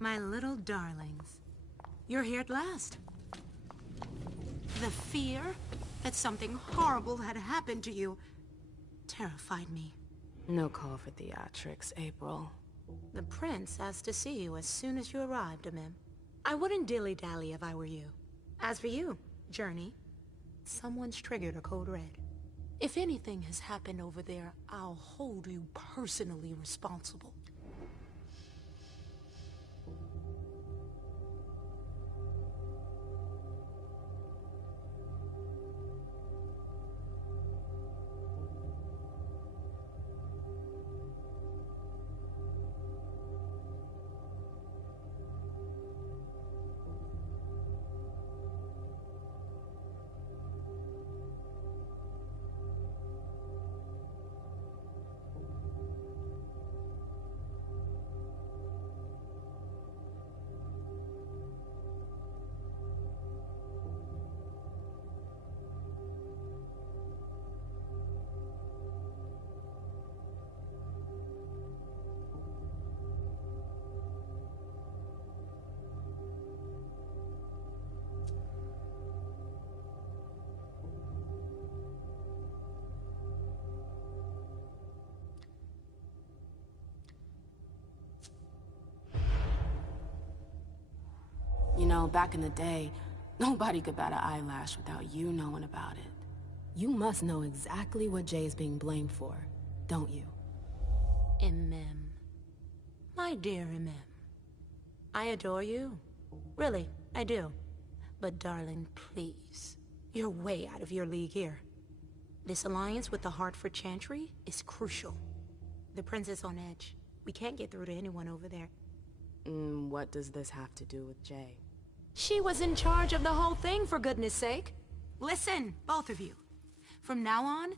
My little darlings. You're here at last. The fear that something horrible had happened to you terrified me. No call for theatrics, April. The prince asked to see you as soon as you arrived, Amim. I wouldn't dilly-dally if I were you. As for you, Journey, someone's triggered a code red. If anything has happened over there, I'll hold you personally responsible. You know, back in the day, nobody could bat an eyelash without you knowing about it. You must know exactly what Jay is being blamed for, don't you? Imem. My dear Imem. I adore you. Really, I do. But darling, please. You're way out of your league here. This alliance with the Hartford Chantry is crucial. The prince is on edge. We can't get through to anyone over there. What does this have to do with Jay? She was in charge of the whole thing, for goodness sake. Listen, both of you. From now on,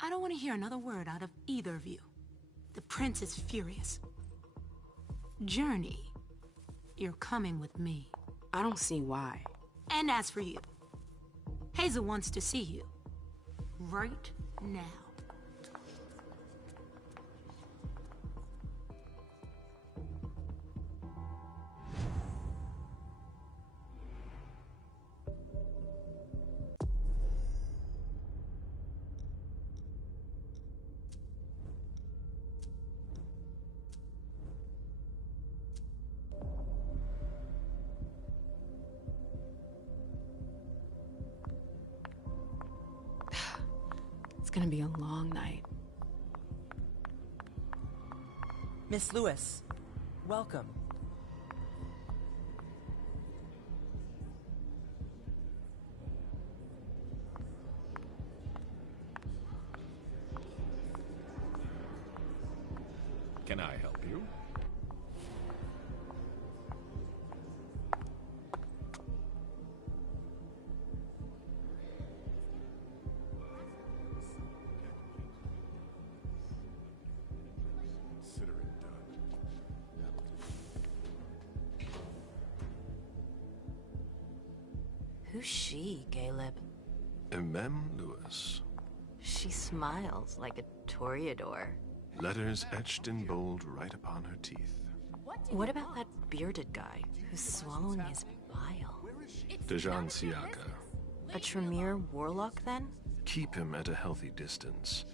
I don't want to hear another word out of either of you. The prince is furious. Journey, you're coming with me. I don't see why. And as for you, Hazel wants to see you. Right now. It's gonna be a long night. Miss Lewis, welcome. Can I help you? Consider it done. Who's she, Caleb? Mem Lewis. She smiles like a toreador. Letters etched in bold right upon her teeth. What about that bearded guy who's swallowing his bile? Dejan Siaka. A Tremere warlock, then? Keep him at a healthy distance.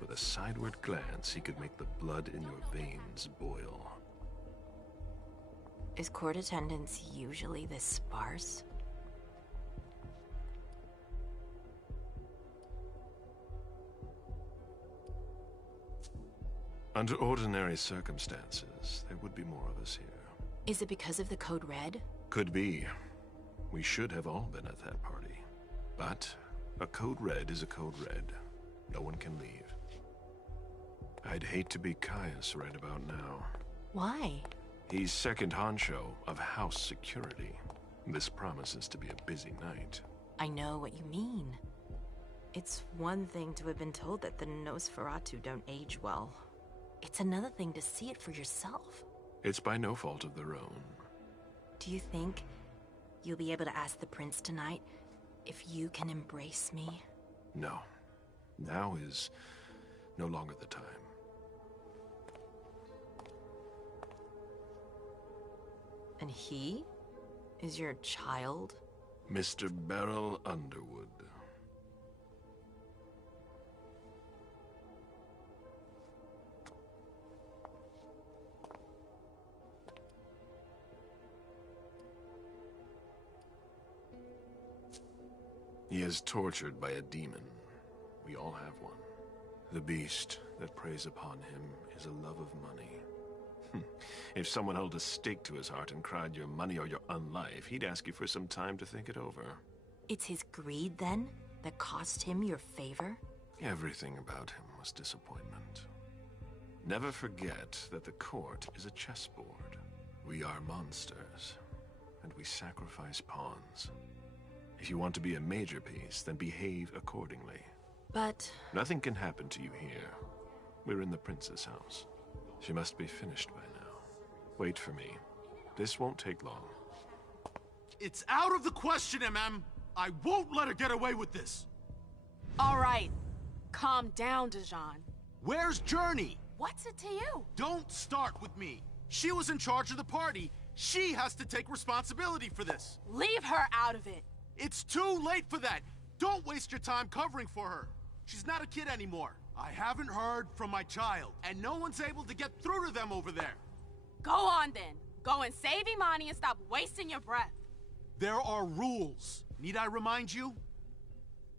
With a sideward glance, he could make the blood in your veins boil. Is court attendance usually this sparse? Under ordinary circumstances, there would be more of us here. Is it because of the Code Red? Could be. We should have all been at that party. But a Code Red is a Code Red. No one can leave. I'd hate to be Caius right about now. Why? He's second honcho of house security. This promises to be a busy night. I know what you mean. It's one thing to have been told that the Nosferatu don't age well. It's another thing to see it for yourself. It's by no fault of their own. Do you think you'll be able to ask the prince tonight if you can embrace me? No. Now is no longer the time. And he is your child? Mr. Beryl Underwood. He is tortured by a demon. We all have one. The beast that preys upon him is a love of money. If someone held a stake to his heart and cried your money or your unlife, he'd ask you for some time to think it over. It's his greed, then, that cost him your favor? Everything about him was disappointment. Never forget that the court is a chessboard. We are monsters, and we sacrifice pawns. If you want to be a major piece, then behave accordingly. But... Nothing can happen to you here. We're in the prince's house. She must be finished by now. Wait for me. This won't take long. It's out of the question, MM! I won't let her get away with this! All right. Calm down, Dijon. Where's Journey? What's it to you? Don't start with me. She was in charge of the party. She has to take responsibility for this. Leave her out of it. It's too late for that. Don't waste your time covering for her. She's not a kid anymore. I haven't heard from my child, and no one's able to get through to them over there. Go on, then. Go and save Imani and stop wasting your breath. There are rules. Need I remind you?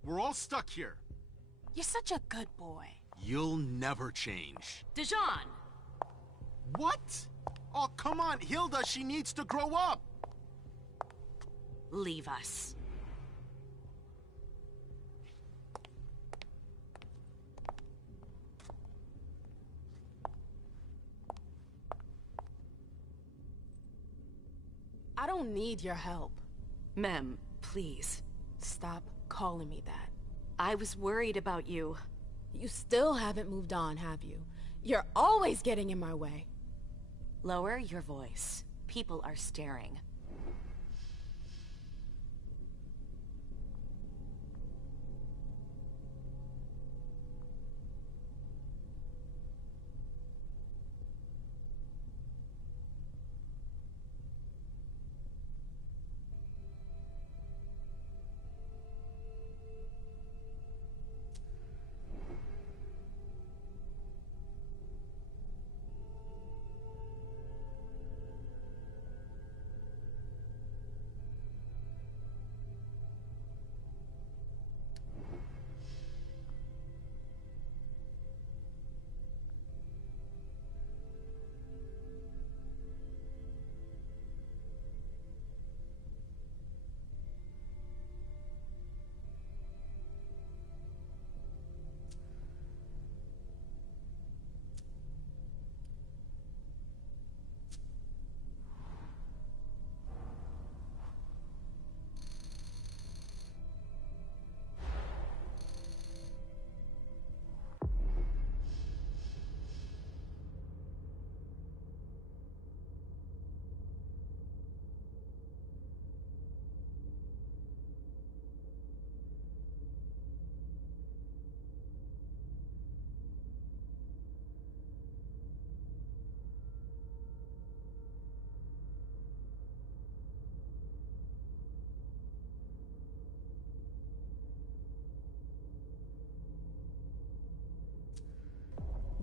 We're all stuck here. You're such a good boy. You'll never change. Dijon! What? Oh, come on, Hilda, she needs to grow up. leave us. I don't need your help. Mem, please. Stop calling me that. I was worried about you. You still haven't moved on, have you? You're always getting in my way. Lower your voice. People are staring.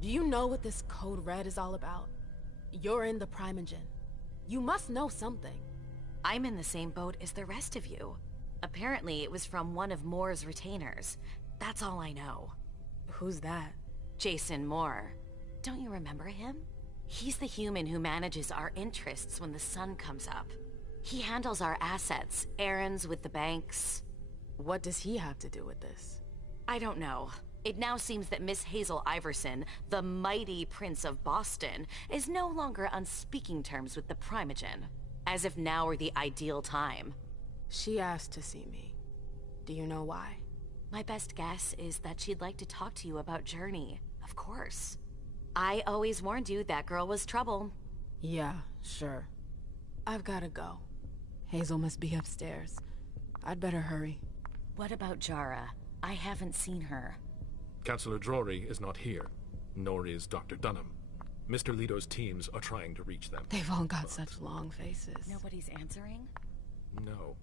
Do you know what this Code Red is all about? You're in the Primogen. You must know something. I'm in the same boat as the rest of you. Apparently, it was from one of Moore's retainers. That's all I know. Who's that? Jason Moore. Don't you remember him? He's the human who manages our interests when the sun comes up. He handles our assets, errands with the banks. What does he have to do with this? I don't know. It now seems that Miss Hazel Iverson, the mighty Prince of Boston, is no longer on speaking terms with the Primogen. As if now were the ideal time. She asked to see me. Do you know why? My best guess is that she'd like to talk to you about Journey, of course. I always warned you that girl was trouble. Yeah, sure. I've gotta go. Hazel must be upstairs. I'd better hurry. What about Jara? I haven't seen her. Councillor Drury is not here, nor is Dr. Dunham. Mr. Leto's teams are trying to reach them. They've all got such long faces. Nobody's answering? No.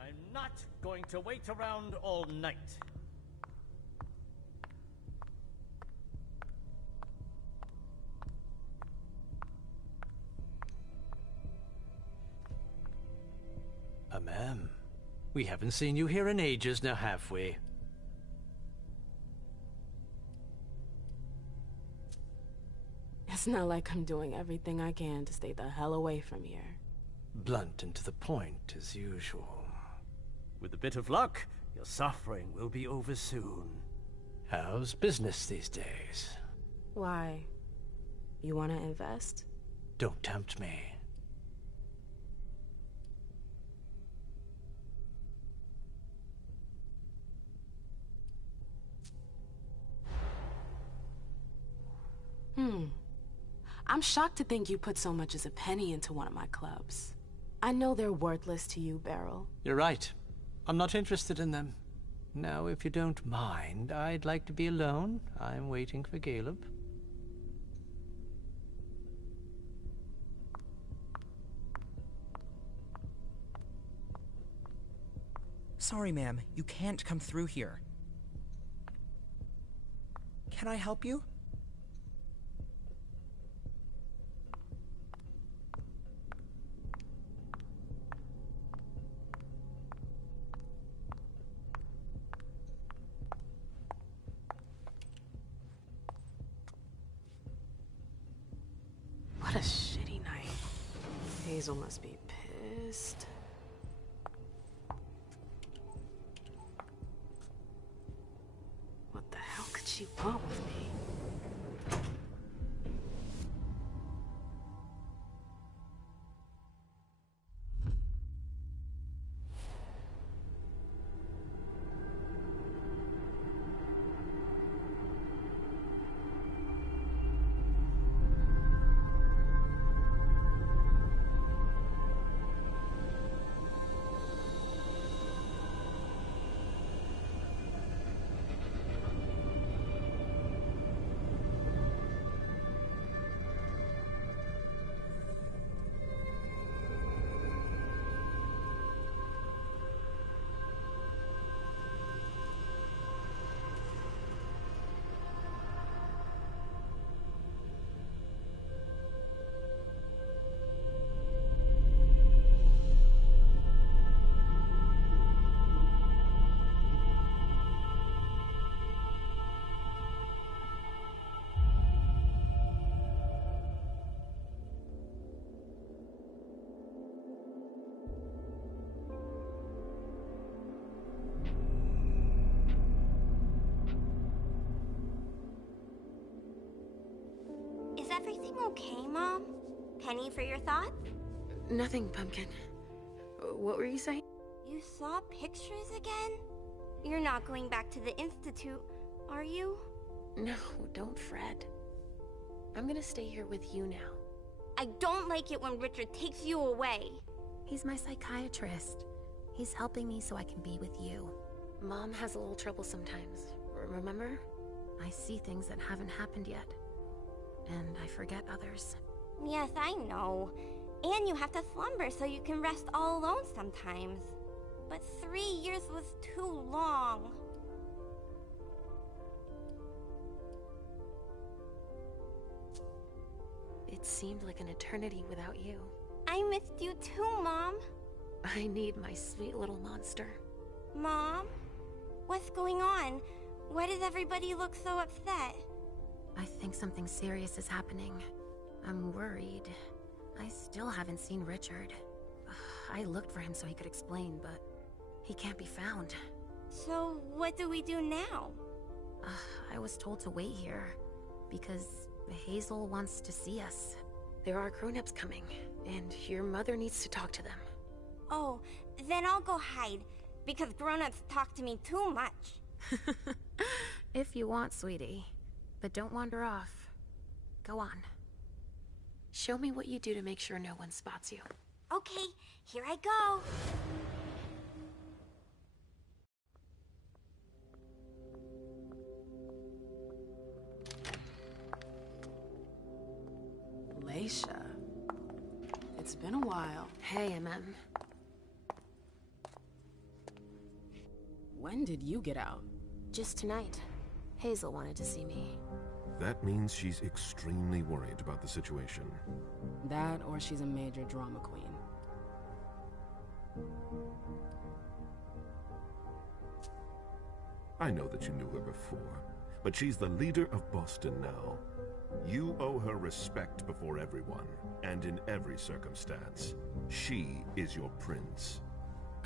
I'm not going to wait around all night. Ma'am, we haven't seen you here in ages now, have we? It's not like I'm doing everything I can to stay the hell away from here. Blunt and to the point, as usual. With a bit of luck, your suffering will be over soon. How's business these days? Why? You want to invest? Don't tempt me. I'm shocked to think you put so much as a penny into one of my clubs. I know they're worthless to you, Beryl. You're right. I'm not interested in them. Now, if you don't mind, I'd like to be alone. I'm waiting for Caleb. Sorry, ma'am. You can't come through here. Can I help you? What a shitty night. Hazel must be pissed. What the hell could she want with me? Is everything okay, Mom? Penny for your thoughts? Nothing, Pumpkin. What were you saying? You saw pictures again? You're not going back to the Institute, are you? No, don't fret. I'm gonna stay here with you now. I don't like it when Richard takes you away. He's my psychiatrist. He's helping me so I can be with you. Mom has a little trouble sometimes, remember? I see things that haven't happened yet. And I forget others. Yes, I know. And you have to slumber so you can rest all alone sometimes. But 3 years was too long. It seemed like an eternity without you. I missed you too, Mom. I need my sweet little monster. Mom? What's going on? Why does everybody look so upset? I think something serious is happening. I'm worried. I still haven't seen Richard. I looked for him so he could explain, but he can't be found. So, what do we do now? I was told to wait here, because Hazel wants to see us. There are grown-ups coming, and your mother needs to talk to them. Oh, then I'll go hide, because grown-ups talk to me too much. If you want, sweetie. But don't wander off. Go on. Show me what you do to make sure no one spots you. Okay, here I go. Leisha. It's been a while. Hey, MM. When did you get out? Just tonight. Hazel wanted to see me. That means she's extremely worried about the situation. That, or she's a major drama queen. I know that you knew her before, but she's the leader of Boston now. You owe her respect before everyone, and in every circumstance. She is your prince.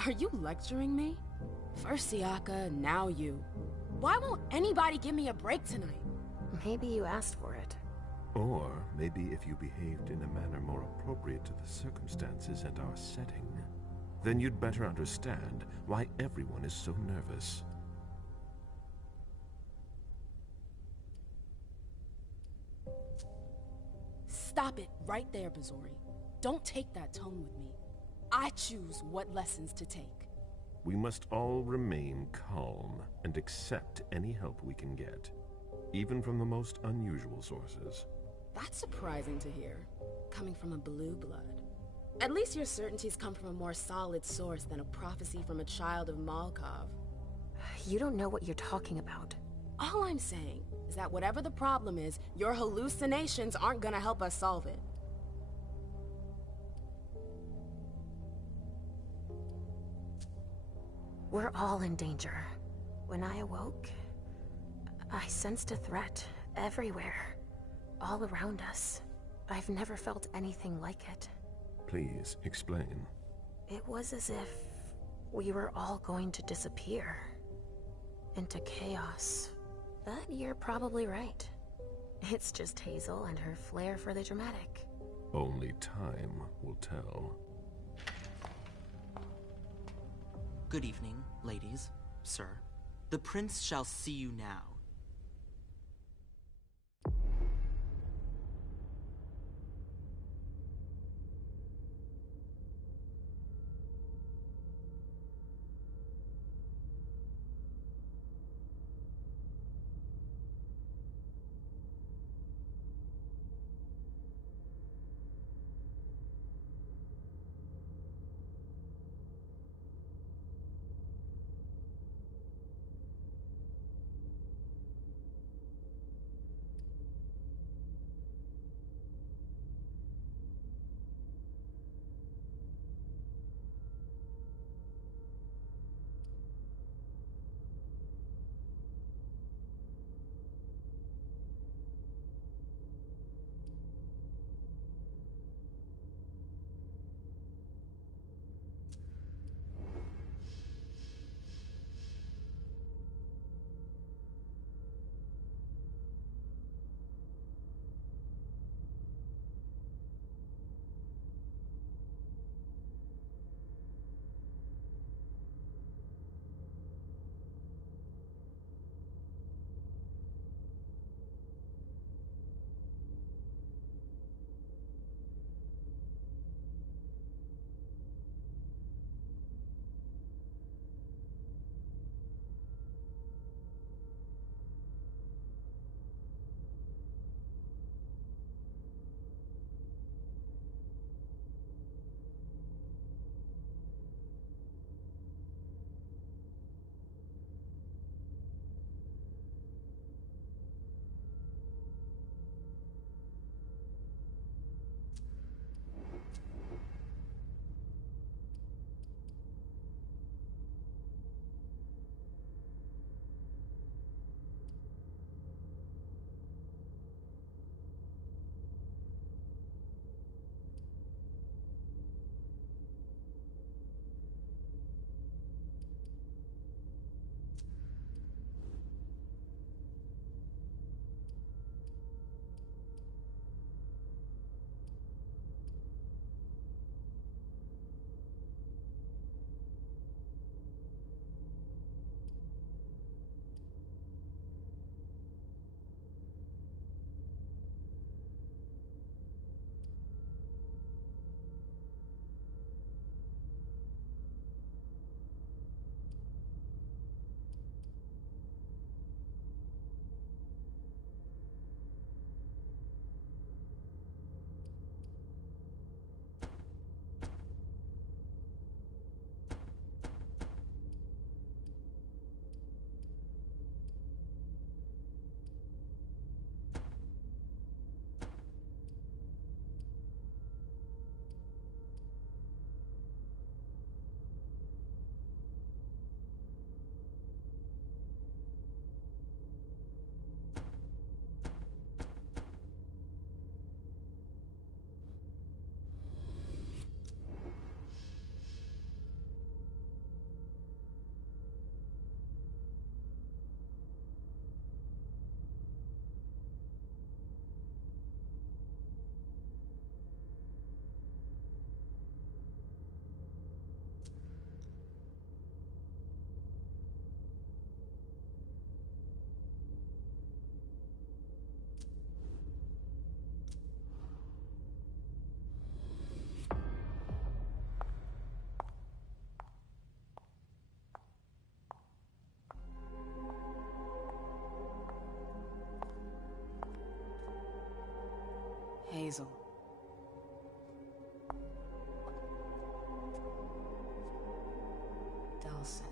Are you lecturing me? First Siaka, now you. Why won't anybody give me a break tonight? Maybe you asked for it. Or maybe if you behaved in a manner more appropriate to the circumstances and our setting, then you'd better understand why everyone is so nervous. Stop it right there, Bazori. Don't take that tone with me. I choose what lessons to take. We must all remain calm and accept any help we can get, even from the most unusual sources. That's surprising to hear, coming from a blue blood. At least your certainties come from a more solid source than a prophecy from a child of Malkov. You don't know what you're talking about. All I'm saying is that whatever the problem is, your hallucinations aren't gonna help us solve it. We're all in danger. When I awoke, I sensed a threat everywhere, all around us. I've never felt anything like it. Please, explain. It was as if we were all going to disappear into chaos. But you're probably right. It's just Hazel and her flair for the dramatic. Only time will tell. Good evening, ladies, sir. The prince shall see you now. Hazel. Delsin.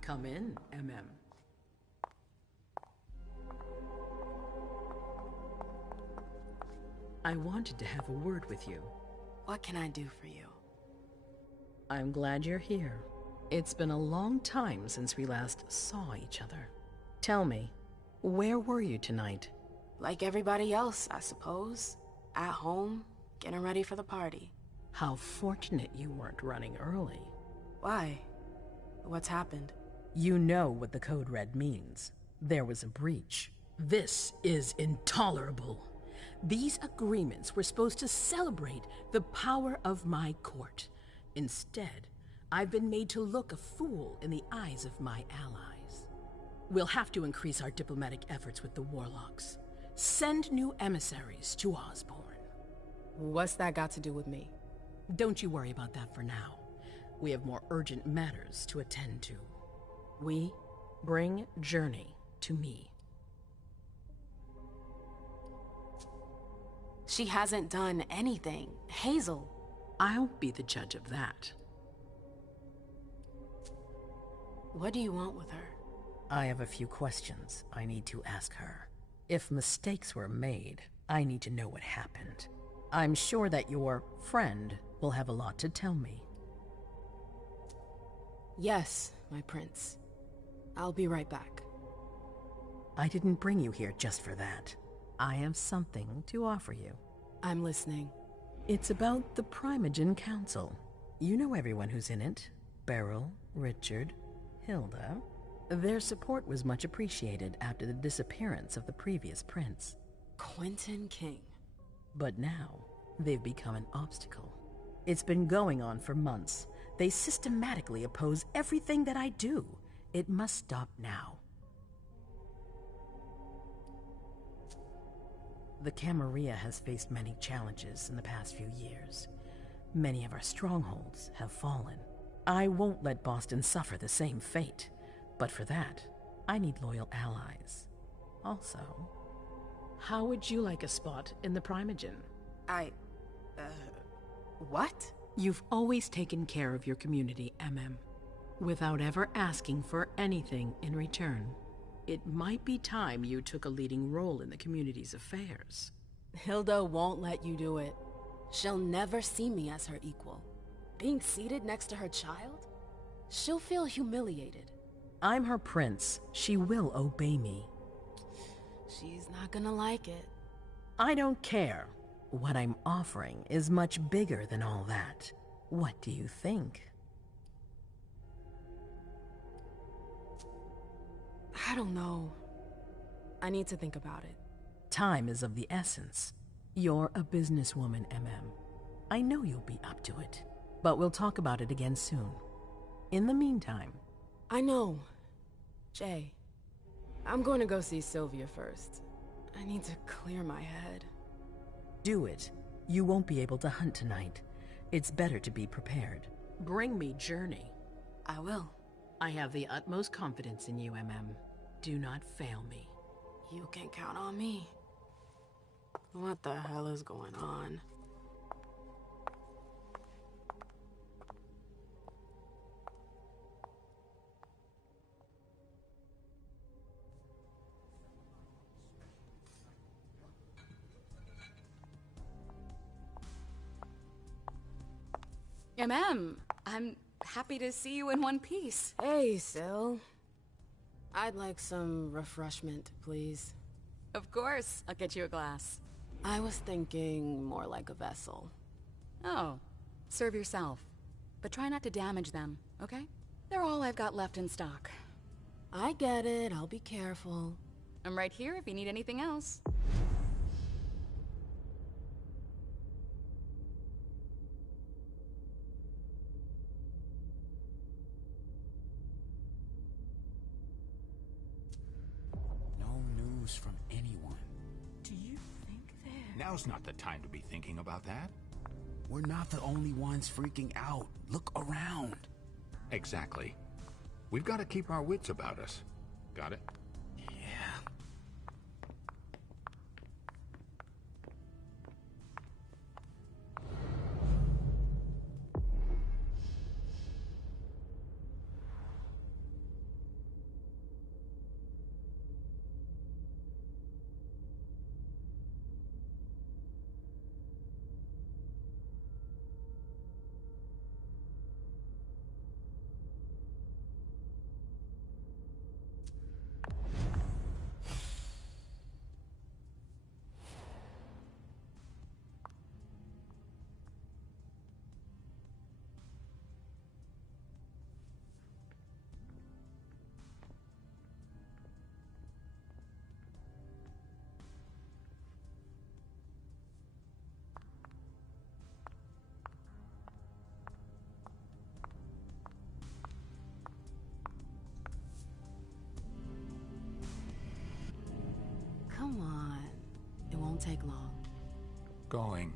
Come in, MM. I wanted to have a word with you. What can I do for you? I'm glad you're here. It's been a long time since we last saw each other. Tell me, where were you tonight? Like everybody else, I suppose. At home, getting ready for the party. How fortunate you weren't running early. Why? What's happened? You know what the Code Red means. There was a breach. This is intolerable. These agreements were supposed to celebrate the power of my court. Instead, I've been made to look a fool in the eyes of my allies. We'll have to increase our diplomatic efforts with the Warlocks. Send new emissaries to Osborne. What's that got to do with me? Don't you worry about that for now. We have more urgent matters to attend to. We bring Journey to me. She hasn't done anything. Hazel. I'll be the judge of that. What do you want with her? I have a few questions I need to ask her. If mistakes were made, I need to know what happened. I'm sure that your friend will have a lot to tell me. Yes, my prince. I'll be right back. I didn't bring you here just for that. I have something to offer you. I'm listening. It's about the Primogen Council. You know everyone who's in it. Beryl, Richard, Hilda. Their support was much appreciated after the disappearance of the previous prince. Quentin King. But now, they've become an obstacle. It's been going on for months. They systematically oppose everything that I do. It must stop now. The Camarilla has faced many challenges in the past few years. Many of our strongholds have fallen. I won't let Boston suffer the same fate. But for that, I need loyal allies. Also, how would you like a spot in the Primogen? What? You've always taken care of your community, MM, without ever asking for anything in return. It might be time you took a leading role in the community's affairs. Hilda won't let you do it. She'll never see me as her equal. Being seated next to her child? She'll feel humiliated. I'm her prince. She will obey me. She's not gonna like it. I don't care. What I'm offering is much bigger than all that. What do you think? I don't know. I need to think about it. Time is of the essence. You're a businesswoman, MM. I know you'll be up to it. But we'll talk about it again soon. In the meantime... I know. Jay, I'm going to go see Sylvia first. I need to clear my head. Do it. You won't be able to hunt tonight. It's better to be prepared. Bring me Journey. I will. I have the utmost confidence in you, MM. Do not fail me. You can count on me. What the hell is going on? I'm happy to see you in one piece. Hey, Syl. I'd like some refreshment, please. Of course, I'll get you a glass. I was thinking more like a vessel. Oh, serve yourself. But try not to damage them, okay? They're all I've got left in stock. I get it, I'll be careful. I'm right here if you need anything else. From anyone. Do you think that... Now's not the time to be thinking about that. We're not the only ones freaking out. Look around. Exactly. We've got to keep our wits about us. Got it? Yeah. Come on. It won't take long. Going.